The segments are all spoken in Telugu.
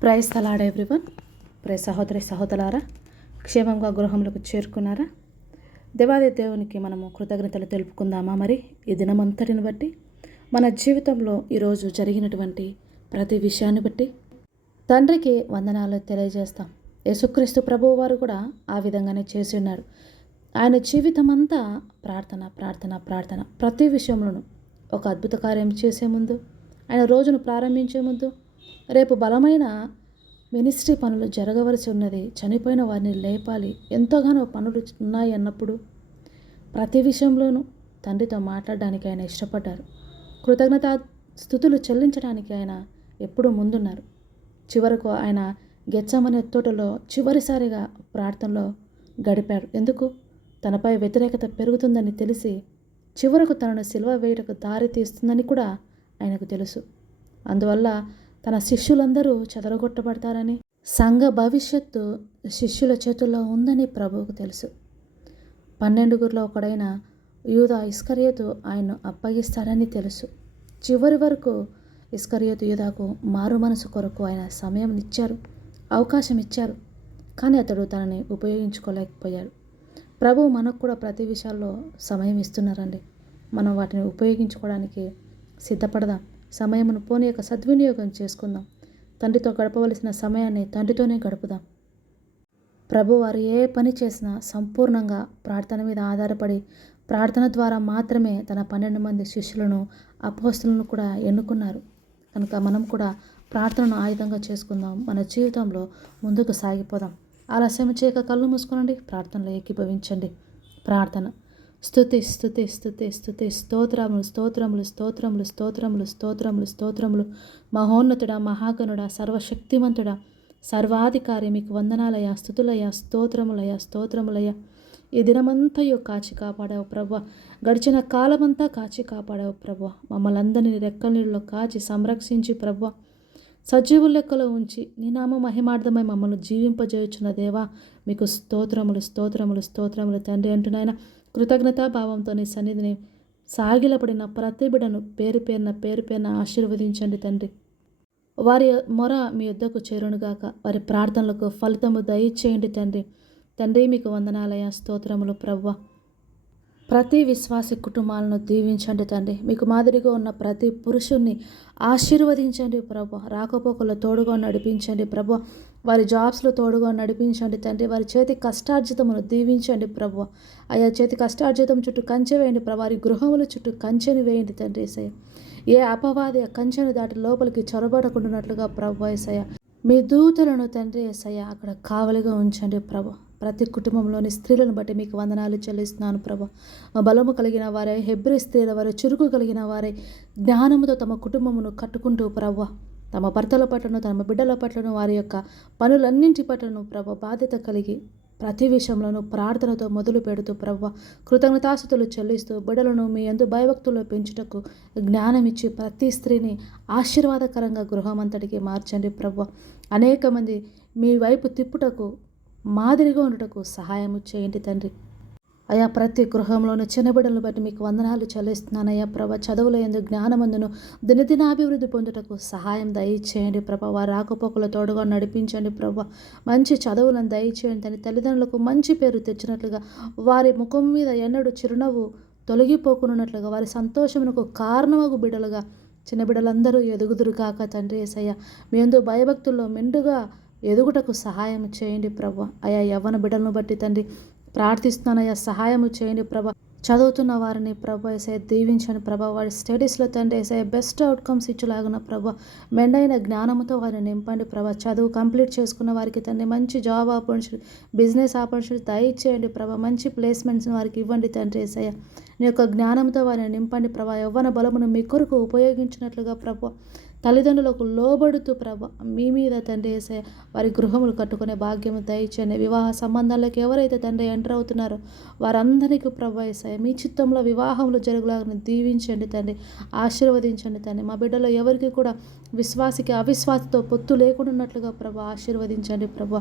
Price Talada everyone. ప్రై సహోదరి సహోదరారా క్షేమంగా గృహంలోకి చేరుకున్నారా? దేవాది దేవునికి మనము కృతజ్ఞతలు తెలుపుకుందామా మరి? ఈ దినమంతటిని బట్టి మన జీవితంలో ఈరోజు జరిగినటువంటి ప్రతి విషయాన్ని బట్టి తండ్రికి వందనాలు తెలియజేస్తాం. యేసుక్రీస్తు ప్రభువు వారు కూడా ఆ విధంగానే చేసి ఉన్నారు. ఆయన జీవితం అంతా ప్రార్థన ప్రార్థన ప్రార్థన ప్రతి విషయంలోనూ ఒక అద్భుత కార్యం చేసే ముందు ఆయన రోజును ప్రారంభించే ముందు రేపు బలమైన మినిస్ట్రీ పనులు జరగవలసి ఉన్నది. చనిపోయిన వారిని లేపాలి. ఎంతోగానో పనులు ఉన్నాయి అన్నప్పుడు ప్రతి విషయంలోనూ తండ్రితో మాట్లాడడానికి ఆయన ఇష్టపడ్డారు. కృతజ్ఞత స్థుతులు చెల్లించడానికి ఆయన ఎప్పుడూ ముందున్నారు. చివరకు ఆయన గెచ్చమనే తోటలో చివరిసారిగా ప్రార్థనలో గడిపాడు ఎందుకు? తనపై వ్యతిరేకత పెరుగుతుందని తెలిసి చివరకు తనను సిల్వ వేయుటకు దారి తీస్తుందని కూడా ఆయనకు తెలుసు. అందువల్ల తన శిష్యులందరూ చెదరగొట్టబడతారని సంఘ భవిష్యత్తు శిష్యుల చేతుల్లో ఉందని ప్రభువుకు తెలుసు. పన్నెండుగురిలో ఒకడైన యూదా ఇస్కర్యతు ఆయన్ను అప్పగిస్తారని తెలుసు. చివరి వరకు ఇస్కర్యతు యూదాకు మారు మనసు కొరకు ఆయన సమయం ఇచ్చారు అవకాశం ఇచ్చారు కానీ అతడు తనని ఉపయోగించుకోలేకపోయాడు. ప్రభు మనకు కూడా ప్రతి విషయాల్లో సమయం ఇస్తున్నారండి. మనం వాటిని ఉపయోగించుకోవడానికి సిద్ధపడదాం. సమయమును పోనీ యొక్క సద్వినియోగం చేసుకుందాం. తండ్రితో గడపవలసిన సమయాన్ని తండ్రితోనే గడుపుదాం. ప్రభు వారు ఏ పని చేసినా సంపూర్ణంగా ప్రార్థన మీద ఆధారపడి ప్రార్థన ద్వారా మాత్రమే తన పన్నెండు మంది శిష్యులను అపోస్తులను కూడా ఎన్నుకున్నారు. కనుక మనం కూడా ప్రార్థనను ఆయుధంగా చేసుకుందాం. మన జీవితంలో ముందుకు సాగిపోదాం. ఆలస్యం చేయక కళ్ళు మూసుకోనండి. ప్రార్థనలో ఏకీభవించండి. ప్రార్థన. స్థుతి స్థుతి స్థుతి స్థుతి స్తోత్రములు స్తోత్రములు స్తోత్రములు స్తోత్రములు స్తోత్రములు స్తోత్రములు. మహోన్నతుడా మహాగణుడా సర్వశక్తిమంతుడా సర్వాధికారి మీకు వందనాలయ స్థుతులయ స్తోత్రములయ స్తోత్రములయ ఈ దినమంతయు కాచి కాపాడావు ప్రభా గడిచిన కాలమంతా కాచి కాపాడావు ప్రభా మమ్మల్ని అందరినీ రెక్కల నీళ్ళలో కాచి సంరక్షించి ప్రభా సజీవుల లెక్కలో ఉంచి నీ నామ మహిమార్థమై మమ్మల్ని జీవింపజేయుచున్న దేవా మీకు స్తోత్రములు స్తోత్రములు స్తోత్రములు తండ్రి అంటున్నాయన. కృతజ్ఞతాభావంతో నీ సన్నిధిని సాగిలపడిన ప్రతి బిడను పేరు పేరున పేరు పేరున ఆశీర్వదించండి తండ్రి. వారి మొర మీ యుద్ధకు చేరునుగాక. వారి ప్రార్థనలకు ఫలితము దయచేయండి తండ్రి. తండ్రి మీకు వందనాలయ స్తోత్రములు ప్రవ్వ. ప్రతి విశ్వాసి కుటుంబాలను దీవించండి తండ్రి. మీకు మాదిరిగా ఉన్న ప్రతి పురుషుణ్ణి ఆశీర్వదించండి ప్రభు రాకపోకలు తోడుగా నడిపించండి ప్రభు వారి జాబ్స్లో తోడుగా నడిపించండి తండ్రి. వారి చేతి కష్టార్జితమును దీవించండి ప్రభు అయ్యా చేతి కష్టార్జితం చుట్టూ కంచె వేయండి ప్రభు. వారి గృహముల చుట్టూ కంచెని వేయండి తండ్రి ఏసయ్య. ఏ అపవాది కంచెను దాటి లోపలికి చొరబడకుండానట్లుగా ప్రభు ఏసయ్య. మీ దూతలను తండ్రి ఏసయ్య అక్కడ కావలిగా ఉంచండి ప్రభు. ప్రతి కుటుంబంలోని స్త్రీలను బట్టి మీకు వందనాలు చెల్లిస్తున్నాను ప్రభు. బలము కలిగిన వారే హెబ్రి స్త్రీల వారే చురుకు కలిగిన వారే జ్ఞానముతో తమ కుటుంబమును కట్టుకుంటూ ప్రభు. తమ భర్తల పట్లను తమ బిడ్డల పట్లను వారి యొక్క పనులన్నింటి పట్లను ప్రభ బాధ్యత కలిగి ప్రతి విషయంలోనూ ప్రార్థనతో మొదలు పెడుతూ ప్రభ కృతజ్ఞతాస్థుతులు చెల్లిస్తూ బిడ్డలను మీ ఎందు భయభక్తులు పెంచుటకు జ్ఞానమిచ్చి ప్రతి స్త్రీని ఆశీర్వాదకరంగా గృహమంతటికి మార్చండి ప్రభ. అనేక మంది మీ వైపు తిప్పుటకు మాదిరిగా ఉండుటకు సహాయం చేయండి తండ్రి. అయా ప్రతి గృహంలోని చిన్నబిడ్డలను బట్టి మీకు వందనాలు చెల్లిస్తున్నాను. అయ్యా ప్రభ చదువుల ఎందు జ్ఞానమందును దినదినాభివృద్ధి పొందుటకు సహాయం దయచేయండి. ప్రభ వారి రాకపోకల తోడుగా నడిపించండి. ప్రభ మంచి చదువులను దయచేయండి. తన తల్లిదండ్రులకు మంచి పేరు తెచ్చినట్లుగా వారి ముఖం మీద ఎన్నడూ చిరునవ్వు తొలగిపోకున్నట్లుగా వారి సంతోషమునకు కారణమగు బిడ్డలుగా చిన్న బిడ్డలందరూ ఎదుగుదురు కాక తండ్రి ఏసయ్య. మీ ఎందు భయభక్తుల్లో మెండుగా ఎదుగుటకు సహాయం చేయండి. ప్రభు అయా యవ్వన బిడ్డలను బట్టి తండ్రి ప్రార్థిస్తున్నానయ్యా సహాయము చేయండి ప్రభ. చదువుతున్న వారిని ప్రభ ఏసే దీవించండి ప్రభా. వారి స్టడీస్లో తండ్రి ఏసే బెస్ట్ అవుట్కమ్స్ ఇచ్చేలాగిన ప్రభ. మెండైన జ్ఞానంతో వారిని నింపండి ప్రభ. చదువు కంప్లీట్ చేసుకున్న వారికి తండ్రి మంచి జాబ్ ఆపర్చునిటీ బిజినెస్ ఆపర్చునిటీ దయచేయండి ప్రభ. మంచి ప్లేస్మెంట్స్ వారికి ఇవ్వండి తండ్రి ఏసయ్య. నీ యొక్క జ్ఞానంతో వారిని నింపండి ప్రభా. యవ్వన బలమును మీ కొరకు ఉపయోగించినట్లుగా ప్రభ. తల్లిదండ్రులకు లోబడుతూ ప్రభ మీ మీద తండ్రి వేసే వారి గృహములు కట్టుకునే భాగ్యము దయచేయండి. వివాహ సంబంధాలకు ఎవరైతే తండ్రి ఎంటర్ అవుతున్నారో వారందరికీ ప్రభ వేసాయి మీ చిత్తంలో వివాహములు జరుగులాగా దీవించండి తండ్రి ఆశీర్వదించండి తండ్రి. మా బిడ్డలో ఎవరికి కూడా విశ్వాసికి అవిశ్వాసతో పొత్తు లేకుండా ఉన్నట్లుగా ప్రభ ఆశీర్వదించండి ప్రభ.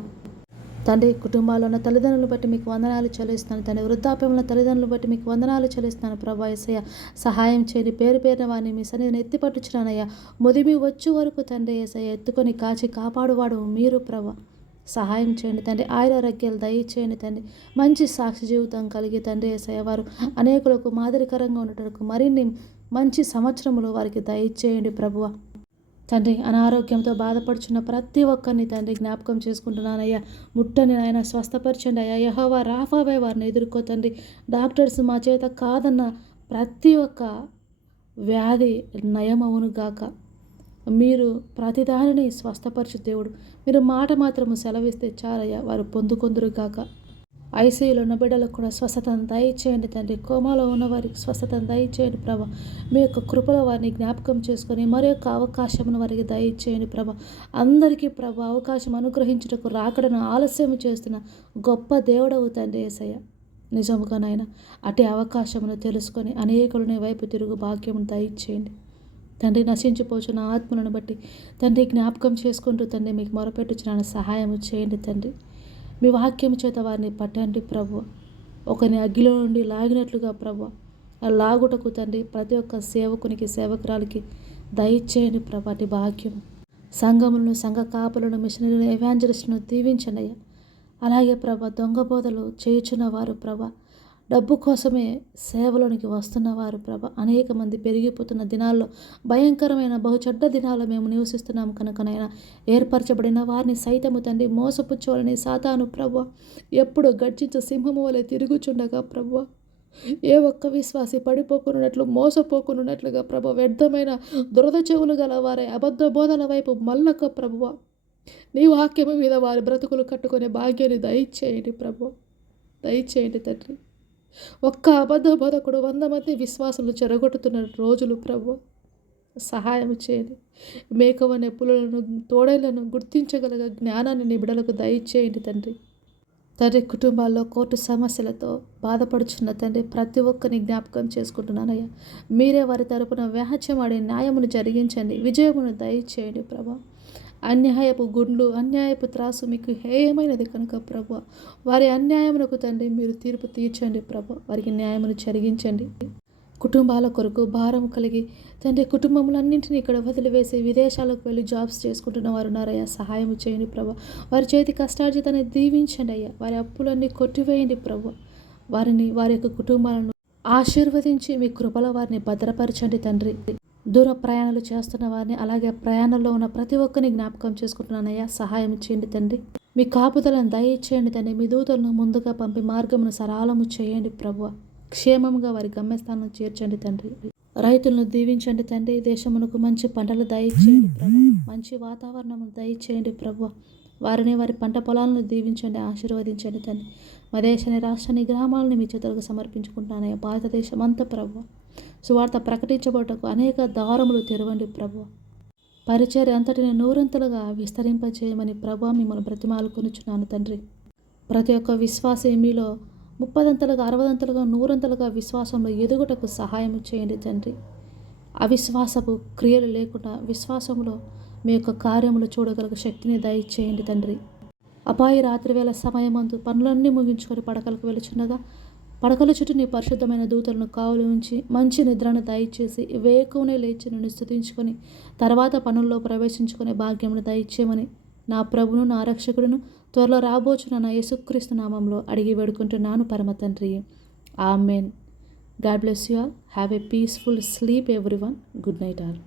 తండ్రి కుటుంబాల్లో ఉన్న తల్లిదండ్రులను బట్టి మీకు వందనాలు చెల్లిస్తాను. తండ్రి వృద్ధాప్యంలో తల్లిదండ్రులను బట్టి మీకు వందనాలు చెల్లిస్తాను. ప్రభా ఎసయ్య సహాయం చేయండి. పేరు పేరున వారిని మీ సన్నిధిని ఎత్తిపట్టుచున్నానయ్యా. ముదిమి వచ్చు వరకు తండ్రి ఏసయ్య ఎత్తుకొని కాచి కాపాడువాడు మీరు ప్రభా. సహాయం చేయండి తండ్రి. ఆయురారోగ్యాలు దయచేయండి తండ్రి. మంచి సాక్షి జీవితం కలిగి తండ్రి ఏసయ్య వారు అనేకులకు మాదిరికరంగా ఉండటకు మరిన్ని మంచి సంవత్సరములు వారికి దయచేయండి ప్రభువ తండ్రి అనారోగ్యంతో బాధపడుచున్న ప్రతి ఒక్కరిని తండ్రి జ్ఞాపకం చేసుకుంటున్నానయ్యా. ముట్టని ఆయన స్వస్థపరచండి అయ్యా. యహోవా రాఫాబై వారిని ఎదుర్కో తండ్రి. డాక్టర్స్ మా చేత కాదన్న ప్రతి ఒక్క వ్యాధి నయమవును గాక. మీరు ప్రతిదానిని స్వస్థపరచు దేవుడు. మీరు మాట మాత్రము సెలవిస్తే చాలయ్యా. వారు పొందుకొందురు గాక. ఐసీయూలో ఉన్న బిడ్డలకు కూడా స్వస్థతను దయచేయండి తండ్రి. కోమాలో ఉన్న వారికి స్వస్థతను దయచేయండి ప్రభ. మీ యొక్క కృపలో వారిని జ్ఞాపకం చేసుకొని మరి యొక్క అవకాశమును వారికి దయచేయండి ప్రభ. అందరికీ ప్రభ అవకాశం అనుగ్రహించుటకు రాకడను ఆలస్యం చేస్తున్న గొప్ప దేవుడవు తండ్రి ఏసయ్య. నిజముగా నాయన అటు అవకాశమును తెలుసుకొని అనేకులని వైపు తిరుగు భాగ్యమును దయచేయండి. తండ్రి నశించిపోచున్న ఆత్మలను బట్టి తండ్రి జ్ఞాపకం చేసుకుంటూ తండ్రి మీకు మొరపెట్టుచున్న సహాయం చేయండి తండ్రి. మీ వాక్యం చేత వారిని పట్టండి ప్రభు. ఒకరిని అగ్గిలో నుండి లాగినట్లుగా ప్రభు. ఆ లాగుటకు తండ్రి ప్రతి ఒక్క సేవకునికి సేవకురాలకి దయచేయండి ప్రభు అటు భాగ్యం సంఘములను సంఘ కాపులను మిషనరీలను ఎవాంజలిస్ట్ను దీవించండి అలాగే ప్రభ దొంగ బోధలు చేయుచున్న వారు ప్రభ. డబ్బు కోసమే సేవలోనికి వస్తున్నవారు ప్రభ. అనేక మంది పెరిగిపోతున్న దినాల్లో భయంకరమైన బహుచెడ్డ దినాల్లో మేము నివసిస్తున్నాం కనుకనైనా ఏర్పరచబడిన వారిని సైతము తండ్రి మోసపుచ్చోలని సాతాను ప్రభు. ఎప్పుడు గర్జించ సింహము వలె తిరుగుచుండగా ప్రభు. ఏ ఒక్క విశ్వాసి పడిపోకున్నట్లు మోసపోకున్నట్లుగా ప్రభు వ్యర్థమైన దురద చెవులు గల వారే అబద్ధ బోధల వైపు మల్లక ప్రభువ నీ వాక్యము మీద వారి బ్రతుకులు కట్టుకునే భాగ్యాన్ని దయచేయండి ప్రభు. దయచేయండి తండ్రి. ఒక్క అబద్ధ బోధకుడు వంద మంది విశ్వాసులు చెరగొట్టుతున్న రోజులు ప్రభు. సహాయం చేయండి. మేకవ పులులను తోడేలను గుర్తించగలగ జ్ఞానాన్ని నిబిడలకు దయచేయండి తండ్రి. తండ్రి కుటుంబాల్లో కోర్టు సమస్యలతో బాధపడుచున్న తండ్రి ప్రతి ఒక్కరిని జ్ఞాపకం చేసుకుంటున్నానయ్యా. మీరే వారి తరపున వ్యాహ్యమాడి న్యాయమును జరిగించండి. విజయమును దయచేయండి ప్రభా. అన్యాయపు గుండ్లు అన్యాయపు త్రాసు మీకు హేయమైనది కనుక ప్రభు వారి అన్యాయమునకు తండ్రి మీరు తీర్పు తీర్చండి ప్రభు వారికి న్యాయమును జరిగించండి. కుటుంబాల కొరకు భారం కలిగి తండ్రి కుటుంబములన్నింటినీ ఇక్కడ వదిలివేసి విదేశాలకు వెళ్ళి జాబ్స్ చేసుకుంటున్న వారు ఉన్నారయ్యా. సహాయం చేయండి ప్రభు వారి చేతి కష్టార్జితాన్ని దీవించండి అయ్యా. వారి అప్పులన్నీ కొట్టివేయండి ప్రభు వారిని వారి యొక్క కుటుంబాలను ఆశీర్వదించి మీ కృపలో వారిని భద్రపరచండి తండ్రి. దూర ప్రయాణాలు చేస్తున్న వారిని అలాగే ప్రయాణంలో ఉన్న ప్రతి ఒక్కరిని జ్ఞాపకం చేసుకుంటున్నానయ్యా. సహాయం చేయండి తండ్రి. మీ కాపుదలను దయచేయండి తండ్రి. మీ దూతలను ముందుగా పంపి మార్గమును సరాలము చేయండి ప్రభు క్షేమంగా వారి గమ్యస్థానం చేర్చండి తండ్రి. రైతులను దీవించండి తండ్రి. దేశమునకు మంచి పంటలు దయచేయండి ప్రభు మంచి వాతావరణము దయచేయండి ప్రభు వారిని వారి పంట పొలాలను దీవించండి ఆశీర్వదించండి తండ్రి. మా దేశాన్ని రాష్ట్రాన్ని గ్రామాలను మీ చేతులకు సమర్పించుకుంటున్నానయ్యా. భారతదేశం అంతా ప్రభు సువార్త ప్రకటించబడటకు అనేక దారములు తెరవండి ప్రభు. పరిచర్య అంతటిని నూరంతలుగా విస్తరింపచేయమని ప్రభా మిమ్మల్ని బ్రతిమాలు కొనుచున్నాను తండ్రి. ప్రతి ఒక్క విశ్వాసం మీలో ముప్పదంతలుగా అరవదంతలుగా నూరంతలుగా విశ్వాసంలో ఎదుగుటకు సహాయం చేయండి తండ్రి. అవిశ్వాసపు క్రియలు లేకుండా విశ్వాసంలో మీ యొక్క కార్యములు చూడగల శక్తిని దయచేయండి తండ్రి. అపాయి రాత్రి వేళ సమయమందు పనులన్నీ ముగించుకొని పడకలకు వెలుచుండగా పడకల చుట్టూ నీ పరిశుద్ధమైన దూతలను కావులు ఉంచి మంచి నిద్రను దయచేసి వేకునే లేచి నుండి స్థుతించుకొని తర్వాత పనుల్లో ప్రవేశించుకునే భాగ్యమును దయచేయమని నా ప్రభును నా రక్షకుడును త్వరలో రాబోచున్న నా యేసుక్రీస్తు నామంలో అడిగి వేడుకుంటున్నాను పరమ తండ్రి. Amen. God bless you all. Have a peaceful sleep everyone good night all.